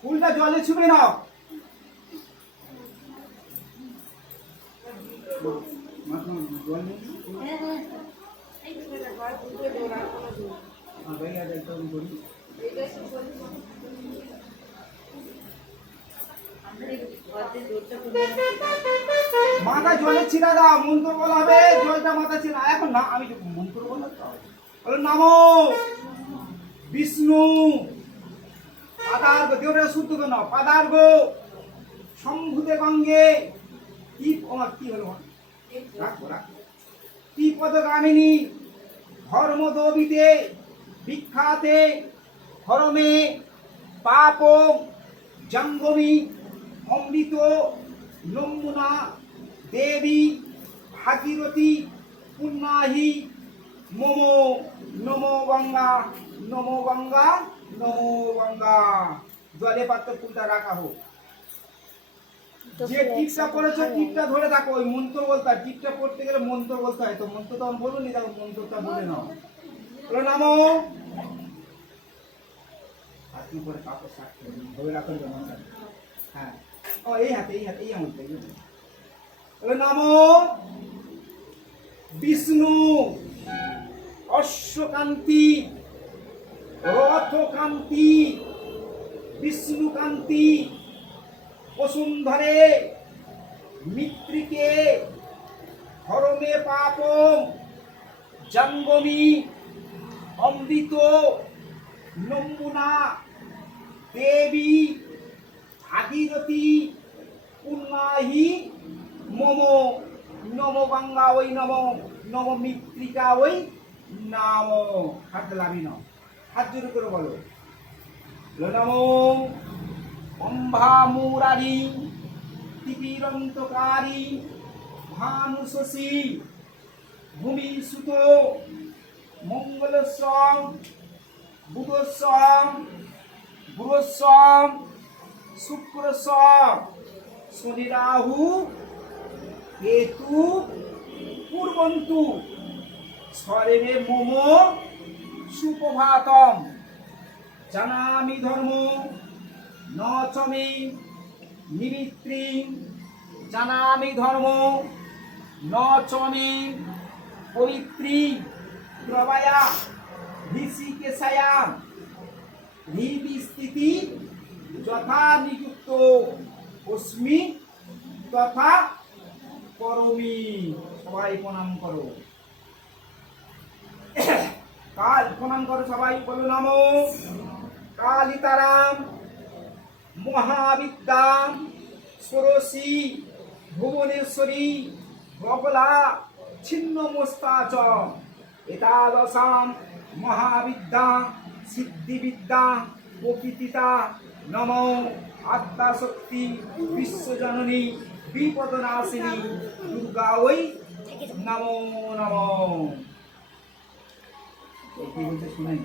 ফুলটা জলে ছুঁবে নাও। জল নেই মাথা জলে ছিড়া দাও, মন্ত্র বলা হবে, জলটা মাথা ছিড়া। এখন না আমি মন্ত্র বললাম তো নামো বিষ্ণু পাদার্ঘ, দেবটা শুদ্ধ করে নাও। পাদার্ঘ সম্ভূতে গঙ্গে কি কি হলো রাখবো রাখবো কি পদগামিনী ধর্মদবিতে বিখ্যাতে হরমে পাপ জঙ্গমি অমৃত নমুনা দেবী ভাগীরথী পুণ্যাহি মোমো নমো গঙ্গা নমো গঙ্গা নমো গঙ্গা। জলে পাত্র ফুলটা রাখা হোক। যে টিপটা পড়েছো টিপটা ধরে থাকো, ওই মন্ত্র বলতে হয়। টিপটা পড়তে গেলে মন্ত্র বলতে হয়, তো মন্ত্র তো আমি বলুনি, দেখো মন্ত্রটা বলে নাও। বলো নামো আপনি করে কাপড় সাথে ধরে রাখো। হ্যাঁ ও এই হাতে এই আমলটা বলো নামো বিষ্ণু অশ্বকান্তি রথকান্তি বিষ্ণুকান্তি বসুন্ধরে মিত্রিকে হরমে পাপম জঙ্গমি অমৃত নমুনা দেবী ভাগীরথী পুণ্যাহি মম নম গঙ্গা ওই নম নম মিত্রিকা ওই নাম। হাত লাভি নাও, হাত জোরে করে বলো নমো অম্ভা মুরারি তিপিরন্তকারী ভানুশশী ভূমি সুত মঙ্গলস্বং বুধস্বং গুরুস্বং শুক্রস্বং শনি রাহু কেতু পূর্বন্তু স্বরেমে মম সুপ্রভাতম জানামি ধর্ম ন চমে নিমিত্রি জানামি ধর্ম ন চমে পবিত্রী প্রবায়া ঋষিকেশায়া হৃদি স্থিতি যথা নিযুক্ত অস্মি তথা করমি। সবাই প্রণাম করো, কাল প্রণাম করো সবাই। বলো নমো কালিতারাম মহাবিদ্যাম ষোড়শী ভুবনেশ্বরী বগলা ছিন্নমস্তা চ এতাদশাম মহাবিদ্যা সিদ্ধিবিদ্যা প্রকৃতিতা নমো আত্মাশক্তি বিশ্বজননী বিপদনাশিনী দুর্গা ওই নমো নমো। শুনেন।